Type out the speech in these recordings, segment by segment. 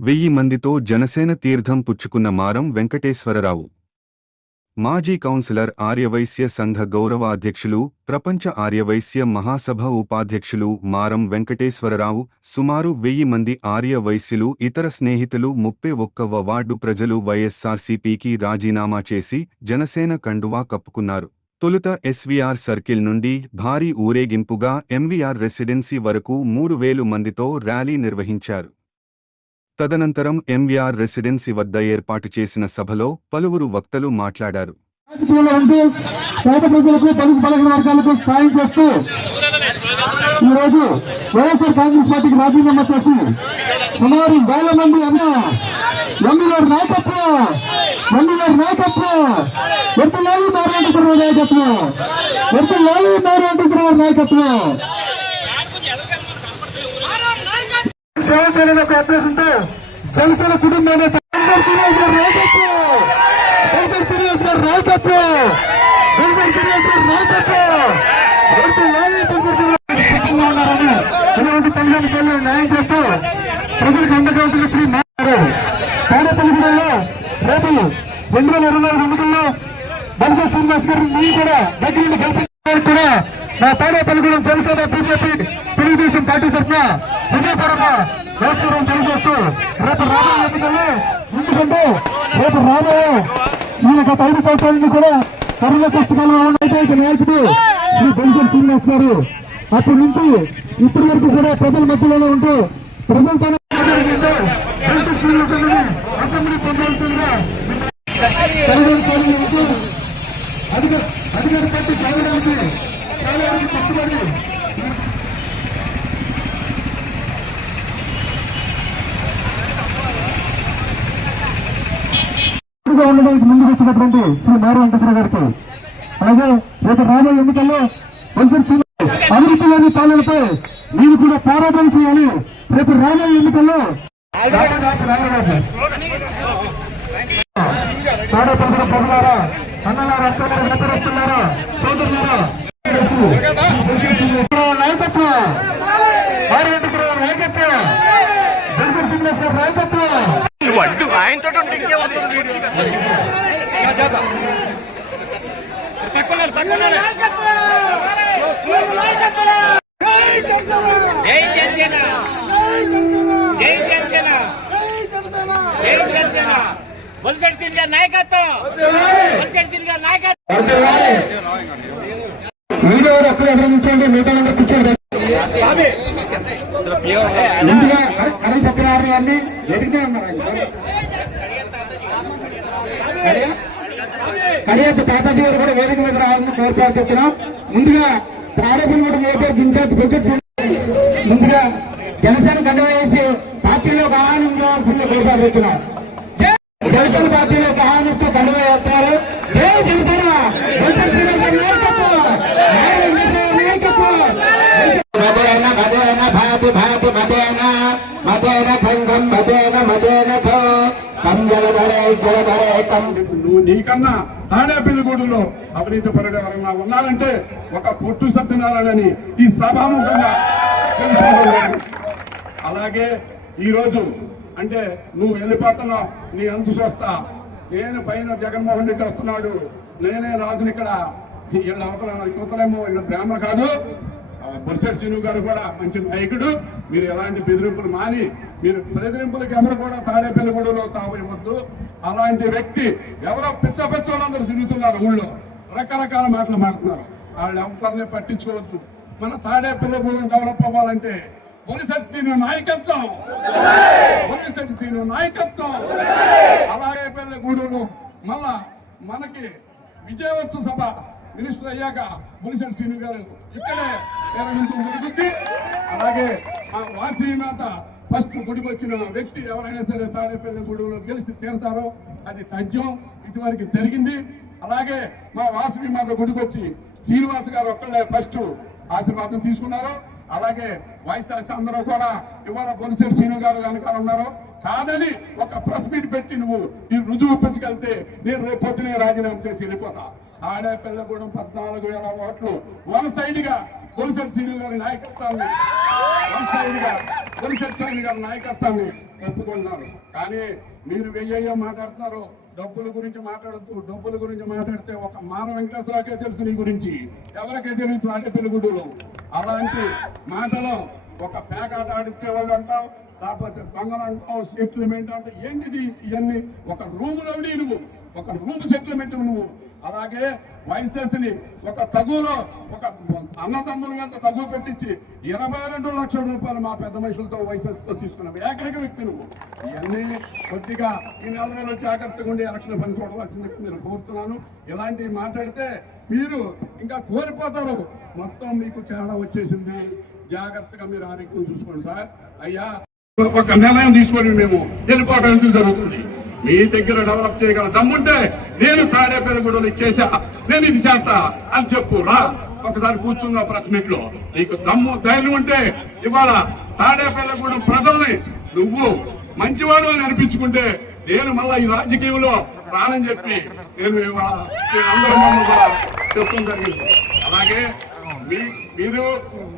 వెయ్యి మందితో జనసేన తీర్థం పుచ్చుకున్న మారం వెంకటేశ్వరరావు. మాజీ కౌన్సిలర్ ఆర్యవైశ్య సంఘ గౌరవ అధ్యక్షులు ప్రపంచ ఆర్యవైశ్య మహాసభ ఉపాధ్యక్షులు మారం వెంకటేశ్వరరావు సుమారు వెయ్యి మంది ఆర్యవైశ్యులు ఇతర స్నేహితులు ముప్పై ఒక్కవ వార్డు ప్రజలు వైఎస్సార్సీపీకి రాజీనామా చేసి జనసేన కండువా కప్పుకున్నారు. తొలుత ఎస్వీఆర్ సర్కిల్ నుండి భారీ ఊరేగింపుగా ఎంవీఆర్ రెసిడెన్సీ వరకు మూడు వేలు మందితో ర్యాలీ నిర్వహించారు. తదనంతరం ఎంవీఆర్ రెసిడెన్సీ వద్ద ఏర్పాటు చేసిన సభలో పలువురు వక్తలు మాట్లాడారు. రాజకీయాల్లో ఉంటూ పేద ప్రజలకు పలుకు బలహీన వర్గాలకు సాయం చేస్తూ ఈరోజు వైఎస్ఆర్ కాంగ్రెస్ పార్టీకి రాజీనామా చేసి సుమారు వేల మంది అన్న ఎమ్మెల్యేల నాయకత్వం ఎంబీఆర్ నాయకత్వం వర్తలాలి నారాయణ నాయకత్వం వర్తలాలి నారాయణ నాయకత్వం. సేవ చేయడం ఒక ఉద్దేశంతో జలసేన కుటుంబాన్ని శ్రీనివాస్ గారు నాయకత్వం. శ్రీనివాస్ గారు నాయకత్వం. శ్రీనివాస్ గారు నాయకత్వం. సిద్ధంగా ఉన్నారని ఇలాంటి తల్లిదండ్రుల సేవలు న్యాయం చేస్తూ ప్రజలకు అండగా ఉంటున్న శ్రీ మారు తాడేపల్లిగూడలో రేపు రెండు వేల ఇరవై నాలుగు ఎన్నికల్లో బలస శ్రీనివాస్ గారు నేను కూడా దగ్గర నుండి గెలిపించడానికి కూడా మా తాడేపల్లిగూడెం జనసేన బీజేపీ తెలుగుదేశం పార్టీ తరఫున హృదయపూర్వక నమస్కారం తెలియజేస్తూ రేపు రాబోయే ఎన్నికల్లో ఎందుకంటే రేపు రాబోయే ఈ గత ఐదు సంవత్సరాలను కూడా కరోనా కష్టకాలంలో ఉన్న నాయకుడు శ్రీ బెన్సన్ శ్రీనివాస్ గారు. అప్పటి నుంచి ఇప్పటి వరకు కూడా ప్రజల మధ్యలోనే ఉంటూ ప్రజలతోనే బెన్సన్ శ్రీనివాస్ అసెంబ్లీ పొందవలసిందిగా ఉంటూ అధిక అధికార పార్టీ కావడానికి చాలా వరకు కష్టపడి గా ఉండడానికి ముందుకు వచ్చినటువంటి శ్రీ మారు వెంకటేశ్వర గారికి. అలాగే రేపు రాబోయే ఎన్నికల్లో వలసరి శ్రీ అభివృద్ధి లేని పాలనపై మీరు కూడా పోరాటం చేయాలి. రేపు రాబోయే ఎన్నికల్లో తాడేపల్లి ప్రజలారా అన్నలారా అక్కలారా వ్యాపారస్తున్నారా సోదరులారా నాయకత్వం మారు వెంకటేశ్వర నాయకత్వం వెంకటేశ్వర శ్రీనివాస నాయకత్వం నువ్వు అడ్డు ఆయనతో ఉంటే ఇంకే వస్తుంది వీడియో జై జనసేన జై జనసేన జై జనసేన బొల్సెట్ సింగ్ గారి నాయకత్వం బొల్సెట్ సింగ్ గారి నాయకత్వం మీడియా వారు అప్పుడే అభినందించండి మిగతా వాళ్ళకి కూర్చోండి ముందుగా కడల సత్యనారాయణ గారిని ఎదిగితే ఉన్నారు ఆయన. కడియ- తాతాజీ గారు కూడా వేదిక మీద రావాలని కోరుకోవాలి చెప్తున్నాం ముందుగా ప్రారంభం కూడా నియోజకవర్గ ఇన్ఛార్జ్ బొగ్గట్ ముందుగా జనసేన గడ్డ వేసి పార్టీలో ఒక ఆనందం కోరుకోవాలి చెప్తున్నాం జనసేన పార్టీలో ఒక కండువ అవుతాను నువ్వు నీకన్నా తాడేపల్లిగూడులో అవినీతి పరుడు ఎవరన్నా ఉన్నారంటే ఒక పొట్టు సత్యనారాయణని ఈ సభాముఖంగా అలాగే ఈరోజు అంటే నువ్వు వెళ్ళిపోతున్నావు నీ అంతు చూస్తా నేను పైన జగన్మోహన్ రెడ్డి వస్తున్నాడు. నేనే రాజుని ఇక్కడ వీళ్ళు అవతల యువతలేమో వీళ్ళు బ్రాహ్మణ కాదు. బొరిసెట్ శ్రీను గారు కూడా మంచి నాయకుడు. మీరు ఎలాంటి బెదిరింపులు మాని మీరు బెదిరింపులకు ఎవరు కూడా తాడేపల్లిగూడలో తావద్దు అలాంటి వ్యక్తి ఎవరో పిచ్చ పిచ్చోళ్ళందరూ తిరుగుతున్నారు ఊళ్ళో. రకరకాల మాటలు మాట్లాడుతున్నారు. వాళ్ళు ఎవరిని పట్టించుకోవద్దు. మన తాడేపల్లిగూడెం డెవలప్ అవ్వాలంటే బొలిసెట్ శ్రీను నాయకత్వం. బొలిసెట్ శ్రీను నాయకత్వం. అలాగే పెళ్ళగూడెంలో మళ్ళా మనకి విజయోత్సవ సభ మినిస్టర్ అయ్యాక మునిశెట్టి శ్రీను గారు ఇక్కడే నిర్వహించడం జరుగుతుంది అలాగే ఆ వాసవి ఫస్ట్ గుడికి వచ్చిన వ్యక్తి ఎవరైనా సరే తాడేపల్లి గుడిలో గెలిచి తీరుతారో అది తథ్యం. ఇదివరకు జరిగింది. అలాగే మా వాసవి మాత గుడికి వచ్చి శ్రీనివాస్ గారు ఒక్కళ్ళే ఫస్ట్ ఆశీర్వాదం తీసుకున్నారు. అలాగే వైఎస్ఆర్ అందరూ కూడా ఇవాళ బొలిశెట్టి శ్రీను గారు వెనకాల ఉన్నారు. కాదని ఒక ప్రెస్ మీట్ పెట్టి నువ్వు ఈ రుజువు పెంచుకెళ్తే నేను రేపు పొద్దునే రాజీనామా చేసి వెళ్ళిపోతా. ఆడేపల్లెగూడెం పద్నాలుగు వేల ఓట్లు వన్ సైడ్గా కొలిసెట్ సీనియర్ గారి నాయకత్వాన్ని వంశాయిగా కొలిసెట్ సీనియర్ గారి నాయకత్వాన్ని ఒప్పుకుంటున్నారు. కానీ మీరు వెయ్యయ్య మాట్లాడుతున్నారు. డబ్బుల గురించి మాట్లాడుతూ డబ్బుల గురించి మాట్లాడితే ఒక మాన వెంకటేశ్వరకే తెలుసు నీ గురించి. ఎవరికే తెలుసు అంటే పెరుగుడులో అలాంటి మాటలో ఒక పేకాట ఆడితే వాళ్ళు అంటావు లేకపోతే దొంగలు అంటావు సెటిల్మెంట్ అంటావు ఏంటిది ఇవన్నీ? ఒక రూమ్ రౌడీ నువ్వు ఒక రూమ్ సెటిల్మెంట్ నువ్వు. అలాగే వైసెస్ని ఒక తగులో ఒక అన్నదమ్ముల మీద తగు పెట్టించి ఇరవై రెండు లక్షల రూపాయలు మా పెద్ద మనుషులతో వైసెస్తో ఏకైక వ్యక్తి నువ్వు. ఇవన్నీ కొద్దిగా ఈ నెల రోజులు జాగ్రత్తగా ఉండి ఎలక్షన్ పని చూడవలసిందిగా మీరు కోరుతున్నాను. ఇలాంటివి మాట్లాడితే మీరు ఇంకా కోల్పోతారు. మొత్తం మీకు తేడా వచ్చేసింది. జాగ్రత్తగా మీరు ఆరోగ్యం చూసుకోండి సార్. అయ్యా ఒక నిర్ణయం తీసుకొని మేము వెళ్ళిపోవడం ఎందుకు జరుగుతుంది? మీ దగ్గర డెవలప్ చేయగల దమ్ముంటే నేను తాడేపల్లిగూడలు చేశా. నేను ఇది చేస్తా అని చెప్పు రా. ఒకసారి కూర్చున్న ప్రెస్ మీట్లో నీకు దమ్ము ధైర్యం ఉంటే ఇవాళ తాడేపల్లిగూడెం ప్రజల్ని నువ్వు మంచివాడు అని అనిపించుకుంటే నేను మళ్ళా ఈ రాజకీయంలో రానని చెప్పి నేను అందరూ చెప్పడం జరిగింది. అలాగే మీరు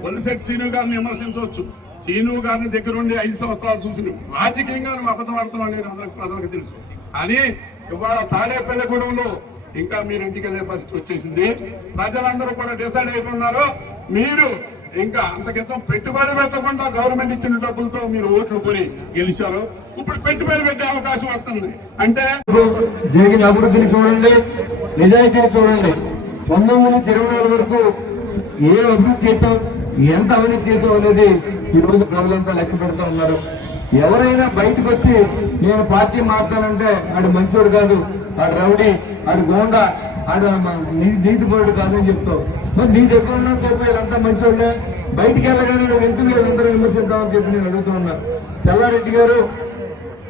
వలిసెట్ సీను గారిని విమర్శించవచ్చు. సీను గారిని దగ్గర ఉండి ఐదు సంవత్సరాలు చూసిన. రాజకీయంగా నువ్వు అబద్ధం ఆడుతున్నావు అనేది అందరికి ప్రజలకు తెలుసు. కానీ ఇవాళ తాడేపల్లిగూడెంలో ఇంకా మీరు ఇంటికి వెళ్ళే పరిస్థితి వచ్చేసింది. ప్రజలందరూ కూడా డిసైడ్ అయిపోయినారు. మీరు ఇంకా అంతకితం పెట్టుబడి పెట్టకుండా గవర్నమెంట్ ఇచ్చిన డబ్బులతో మీరు ఓట్లు కొని గెలిచారు. ఇప్పుడు పెట్టుబడి పెట్టే అవకాశం వస్తుంది. అంటే జరిగిన అభివృద్ధిని చూడండి నిజాయితీని చూడండి. పంతొమ్మిది నుంచి ఇరవై నాలుగు వరకు ఏ అభివృద్ధి చేసాం ఎంత అభివృద్ధి చేసాం అనేది ఈ రోజు ప్రజలంతా లెక్క పెడతా ఉన్నారు. ఎవరైనా బయటకు వచ్చి నేను పార్టీ మార్చానంటే ఆడు మంచోడు కాదు ఆడు రౌడీ ఆడు గోండా ఆడు మ- నీ- నీతిపరుడు కాదని చెప్తావు మరి నీ దగ్గర ఉన్న సేపు వీళ్ళంతా మంచోళ్ళే? బయటికి వెళ్ళగానే నువ్వు ఎందుకు వీళ్ళందరూ విమర్శిద్దామని చెప్పి నేను అడుగుతూ ఉన్నా. చెల్లారెడ్డి గారు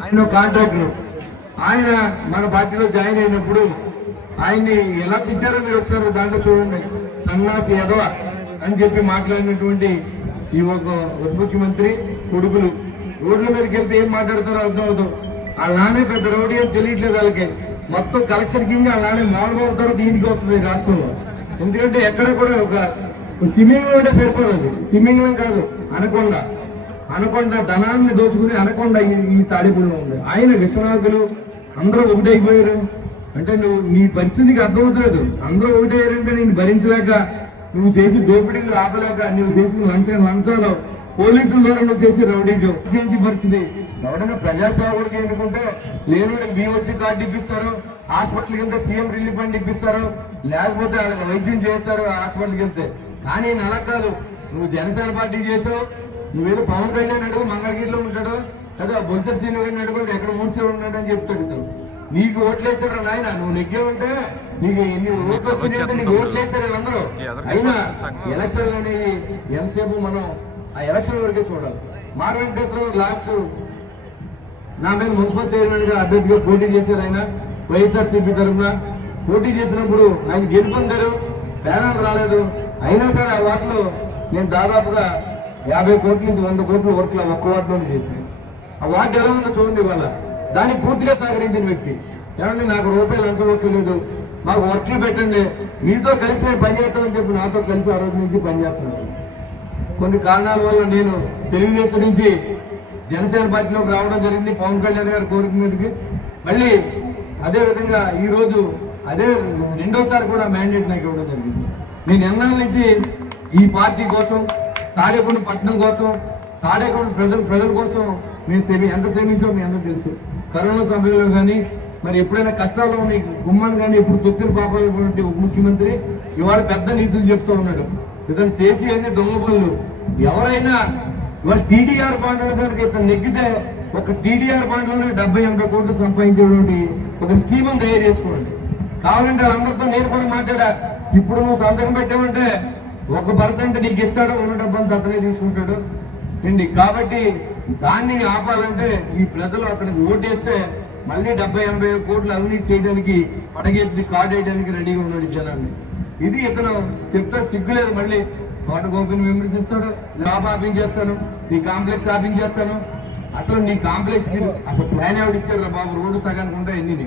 ఆయన కాంట్రాక్టర్ ఆయన మన పార్టీలో జాయిన్ అయినప్పుడు ఆయన్ని ఎలా తిట్టారో మీరు ఒకసారి దాంట్లో చూడండి. సన్నాసి ఎదవ అని చెప్పి మాట్లాడినటువంటి ఈ ఒక ఉప ముఖ్యమంత్రి కొడుకులు. రోడ్ల మీదకి వెళ్తే ఏం మాట్లాడతారో అర్థం అవుతాం వాళ్ళ నానే పెద్ద రౌడీ ఏం తెలియట్లేదు వాళ్ళకి. మొత్తం కలెక్షన్ కింద వాళ్ళ నానే మామూలుగా అవుతారో దీనికి వస్తుంది రాష్ట్రంలో. ఎందుకంటే ఎక్కడ కూడా ఒక తిమింగం అంటే సరిపోదు తిమింగం కాదు అనకొండ. అనకొండ ధనాన్ని దోచుకుని అనకొండ ఈ ఈ ఉంది. ఆయన విశ్వనాథులు అందరూ ఒకటైపోయారు. అంటే నువ్వు నీ పరిస్థితికి అర్థమవుతలేదు అందరూ ఒకటయ్యారంటే నేను భరించలేక నువ్వు చేసి దోపిడీలు ఆపలేక నువ్వు చేసిన లంచ లంచాలు పోలీసుల ద్వారా నువ్వు చేసి రౌడీజం. చేసి పరిస్థితి. ఎవడైనా ప్రజాసేవకుడికి ఎన్నుకుంటే లేని బియ్యం వచ్చి కార్డు ఇప్పిస్తారు హాస్పిటల్కి వెళ్తే సీఎం రిలీఫ్ ఫండ్ ఇప్పిస్తారు లేకపోతే వాళ్ళకి వైద్యం చేస్తారు హాస్పిటల్కి వెళ్తే. కానీ నేను అలా కాదు. నువ్వు జనసేన పార్టీ చేసావు నువ్వేదో పవన్ కళ్యాణ్ అడుగు మంగళగిరిలో ఉంటాడు లేదా బొత్స సీను గారిని అడుగు ఎక్కడ మూసే ఉన్నాడు అని చెప్తాడు. నీకు ఓట్లేసారా నాయన నువ్వు నెగ్గావంటే నీకు ఎన్ని ఓట్లు వచ్చినాయంటే నీకు ఓట్లేసారు వీళ్ళందరూ. అయినా ఎలక్షన్లు అనేవి ఎంతసేపు మనం ఆ ఎలక్షన్ వరకే చూడాలి. మార్ వెంకటేశ్వరరావు లాస్ట్ నా మీద మున్సిపల్ చైర్మన్గా అభ్యర్థిగా పోటీ చేశారు ఆయన వైఎస్ఆర్సీపీ తరఫున. పోటీ చేసినప్పుడు ఆయన గెలుపొందారు బ్యానర్ రాలేదు. అయినా సరే ఆ వాటిలో నేను దాదాపుగా యాభై కోట్ల నుంచి వంద కోట్ల వర్క్లు ఒక్క వాటిలో చేశాను. ఆ వార్డు ఎలా ఉందో చూడండి ఇవాళ. దానికి పూర్తిగా సహకరించిన వ్యక్తి. ఏమండి నాకు రూపాయలు లంచం లేదు. మాకు వర్క్లు పెట్టండి. మీతో కలిసి నేను పనిచేస్తామని చెప్పి నాతో కలిసి ఆ రోజు నుంచి పనిచేస్తున్నాను కొన్ని కారణాల వల్ల నేను తెలుగుదేశం నుంచి జనసేన పార్టీలోకి రావడం జరిగింది. పవన్ కళ్యాణ్ గారి కోరిక మీదకి మళ్ళీ అదే విధంగా అదే రెండోసారి కూడా మ్యాండేట్ నాకు ఇవ్వడం జరిగింది. నేను ఎన్నాళ్ళ నుంచి ఈ పార్టీ కోసం తాడేపల్లి పట్టణం కోసం తాడేపల్లి ప్రజల ప్రజల కోసం మేము శ్రమి ఎంత శ్రమించామో మీ అందరూ తెలుసు. కరోనా సమయంలో కానీ మరి ఎప్పుడైనా కష్టాల్లో ఉన్న గుమ్మని కానీ ఇప్పుడు తొక్కిన పాపాలటువంటి ఉప ముఖ్యమంత్రి ఇవాళ పెద్ద నీతులు చెప్తూ ఉన్నాడు. ఇతను చేసి అన్ని దొంగ పనులు. ఎవరైనా ఇవాళ టీడీఆర్ బాండ్లు కనుక ఇతను నెగ్గితే ఒక టీడీఆర్ బాండ్లోనే డెబ్బై ఎనభై కోట్లు సంపాదించేటువంటి ఒక స్కీమ్ తయారు చేసుకోండి. కావాలంటే వాళ్ళందరితో నేను కూడా మాట్లాడా ఇప్పుడు నువ్వు సంతకం పెట్టావంటే ఒక పర్సెంట్ నీకు ఇస్తాడు ఉన్న డబ్బంతా అతనే తీసుకుంటాడు. ఏంటి? కాబట్టి దాన్ని ఆపాలంటే ఈ ప్రజలు అక్కడికి ఓటేస్తే మళ్ళీ డెబ్బై ఎనభై కోట్లు అవినీతి చేయడానికి పడగెత్తి కార్డు వేయడానికి రెడీగా ఉన్నాడు జనాన్ని. ఇది ఇతను చెప్తే సిగ్గులేదు మళ్ళీ. తోట గోపిని విమర్శిస్తాడు ఆపింగ్ ఆపించేస్తాను నీ కాంప్లెక్స్ ఆపించేస్తాను అసలు నీ కాంప్లెక్స్ అసలు ప్లాన్ ఎవరు ఇచ్చారు రా బాబు? రోడ్డు సగానికి ఉంటాయి ఎన్ని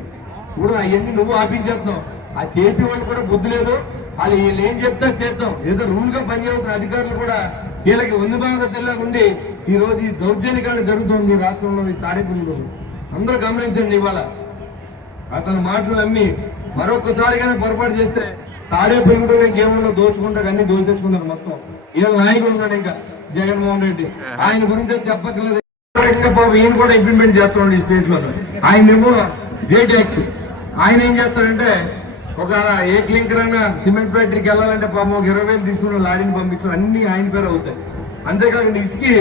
ఇప్పుడు అవన్నీ నువ్వు ఆపించేస్తున్నావు ఆ చేసే వాళ్ళు కూడా బుద్ధి లేదు. వాళ్ళు వీళ్ళు ఏం చెప్తే చేద్దాం ఏదో రూల్గా పనిచేస్తున్న అధికారులు కూడా వీళ్ళకి ఉంది బాగా తెల్లగా ఉండి ఈ రోజు ఈ దౌర్జన్యకాండ జరుగుతోంది రాష్ట్రంలో ఈ తాడేపల్లిలో అందరూ గమనించండి ఇవాళ. అతని మాటలు నమ్మి మరొకసారిగానే పొరపాటు చేస్తే తాడేపల్లిలో ఇంకేమన్నా దోచుకుంటా అన్ని దోచేసుకున్నారు మొత్తం. ఈయన నాయకుడు ఉన్నాడు ఇంకా జగన్మోహన్ రెడ్డి. ఆయన గురించి చెప్పట్లేదు ఈయన కూడా ఇంప్లిమెంట్ చేస్తున్నాడు ఈ స్టేట్లో ఆయనేమో జేటాక్స్ ఆయన ఏం చేస్తాడంటే ఒక ఏ క్లింకర్ అన్న సిమెంట్ ఫ్యాక్టరీకి వెళ్ళాలంటే పాపం ఒక ఇరవై వేలు తీసుకుని లారీని పంపించడం అన్ని ఆయన పేరు అవుతాయి. అంతేకాకుండా ఇసుకి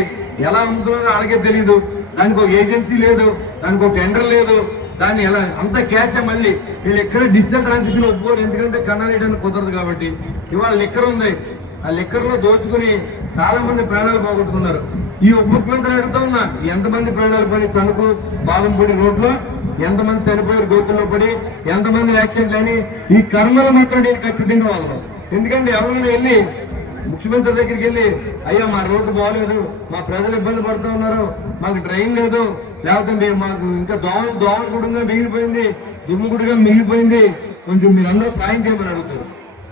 ఎలా అమ్ముతున్నారో వాళ్ళకే తెలియదు దానికి ఒక ఏజెన్సీ లేదు దానికి ఒక టెండర్ లేదు. దాన్ని ఎలా అంత క్యాషే మళ్ళీ వీళ్ళు ఎక్కడ డిజిటల్ ట్రాన్సాక్షన్ ఒప్పుకోరు. ఎందుకంటే కన్నాలేయడానికి కుదరదు కాబట్టి. ఇవాళ లిక్కర్ ఉంది. ఆ లిక్కర్లో దోచుకుని చాలా మంది ప్రాణాలు పోగొట్టుకున్నారు. ఈ ఉప ముఖ్యమంత్రి అడుగుతా ఉన్నా ఎంతమంది ప్రాణాలు పడి తణుకు బాలంపూడి రోడ్లో ఎంతమంది చనిపోయారు గోతుల్లో పడి ఎంతమంది యాక్సిడెంట్లు అని ఈ కర్మలు మాత్రం నేను ఖచ్చితంగా వాళ్ళం ఎందుకంటే ఎవరైనా వెళ్ళి ముఖ్యమంత్రి దగ్గరికి వెళ్ళి అయ్యా మా రోడ్డు బాగలేదు మా ప్రజలు ఇబ్బంది పడుతూ ఉన్నారు మాకు డ్రైన్ లేదు లేకపోతే మాకు ఇంకా దోమలు దోమలు గుడుగా మిగిలిపోయింది దుమ్ము గుడిగా మిగిలిపోయింది కొంచెం మీరందరూ సాయం చేయమని అడుగుతారు.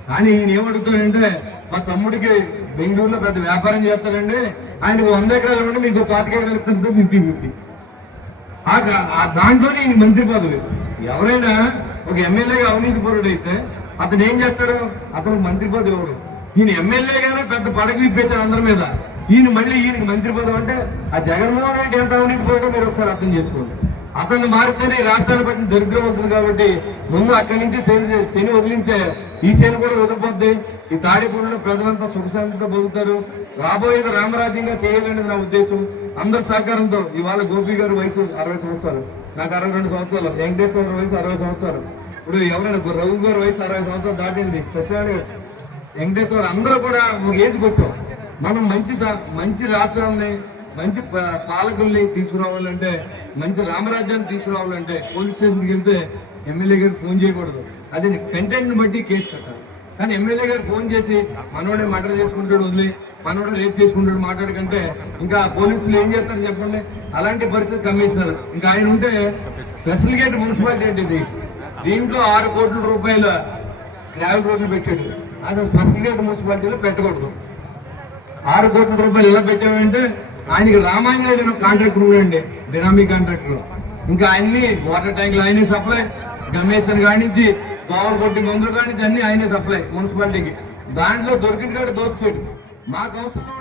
కానీ ఈయన ఏమడుగుతాడంటే మా తమ్ముడికి బెంగళూరులో పెద్ద వ్యాపారం చేస్తాడండి. ఆయనకు వంద ఎకరాలు ఉంటే మీకు పాతిక ఎకరాలు ఇస్తుంటే ఫిఫ్టీ ఫిఫ్టీ ఆ దాంట్లోనే ఈయన మంత్రి పదవి. ఎవరైనా ఒక ఎమ్మెల్యేగా అవినీతి పరుడు అయితే అతను ఏం చేస్తాడు? అతనికి మంత్రి పదవి ఎవరు? ఈయన ఎమ్మెల్యేగానే పెద్ద పడక విప్పేశాడు అందరి మీద. ఈయన మళ్ళీ ఈయనకి మంత్రి పదవి అంటే ఆ జగన్మోహన్ రెడ్డి ఎంత అవినీతి పరుడో మీరు ఒకసారి అర్థం చేసుకోండి. అతను మారితేనే ఈ రాష్ట్రాన్ని దరిద్రం అవుతుంది కాబట్టి ముందు అక్కడి నుంచి శని శని వదిలితే ఈ శని కూడా వదిలిపోద్ది ఈ తాడిపూడిలో ప్రజలంతా సుఖశాంతితో బతుకుతారు. రాబోయేది రామరాజ్యంగా చేయాలనేది నా ఉద్దేశం. అందరి సహకారంతో ఇవాళ గోపి గారు వయసు అరవై సంవత్సరాలు. నాకు అరవై రెండు సంవత్సరాలు. వెంకటేశ్వర వయసు అరవై సంవత్సరాలు. ఇప్పుడు ఎవరైనా రఘు గారు వయసు అరవై సంవత్సరాలు దాటింది. సత్యనారాయణ గారు వెంకటేశ్వర అందరూ కూడా ఒక ఏజ్కి వచ్చాం. మనం మంచి మంచి రాష్ట్రాన్ని మంచి పాలకుల్ని తీసుకురావాలంటే మంచి రామరాజ్యాన్ని తీసుకురావాలంటే పోలీస్ స్టేషన్కి వెళ్తే ఎమ్మెల్యే గారికి ఫోన్ చేయకూడదు. అది కంటెంట్ బట్టి కేసు కట్టాలి. కానీ ఎమ్మెల్యే గారు ఫోన్ చేసి మనోడే మర్డర్ చేసుకుంటాడు వదిలి మనోడే రేప్ చేసుకుంటాడు మాట్లాడకంటే ఇంకా పోలీసులు ఏం చేస్తారు చెప్పండి? అలాంటి పరిస్థితి కమిషనర్ ఇంకా ఆయన ఉంటే స్పెషల్ గేట్ మున్సిపాలిటీ అంటే ఇది. దీంట్లో ఆరు కోట్ల రూపాయల గ్రావెల్ రోడ్లు పెట్టాడు. అది స్పెషల్ గేట్ మున్సిపాలిటీలో పెట్టకూడదు. ఆరు కోట్ల రూపాయలు ఎలా పెట్టామంటే ఆయనకి రామాంజనేయుడు కాంట్రాక్టర్ ఉండండి బినామీ కాంట్రాక్టర్ ఇంకా అన్ని వాటర్ ట్యాంకులు ఆయనే సప్లై గమేషన్ కానించి పవర్ కొట్టి మందులు కానించి అన్ని ఆయనే సప్లై మున్సిపాలిటీకి. దాంట్లో దొరికిన కాడ దోస్తాడు మా అవసరం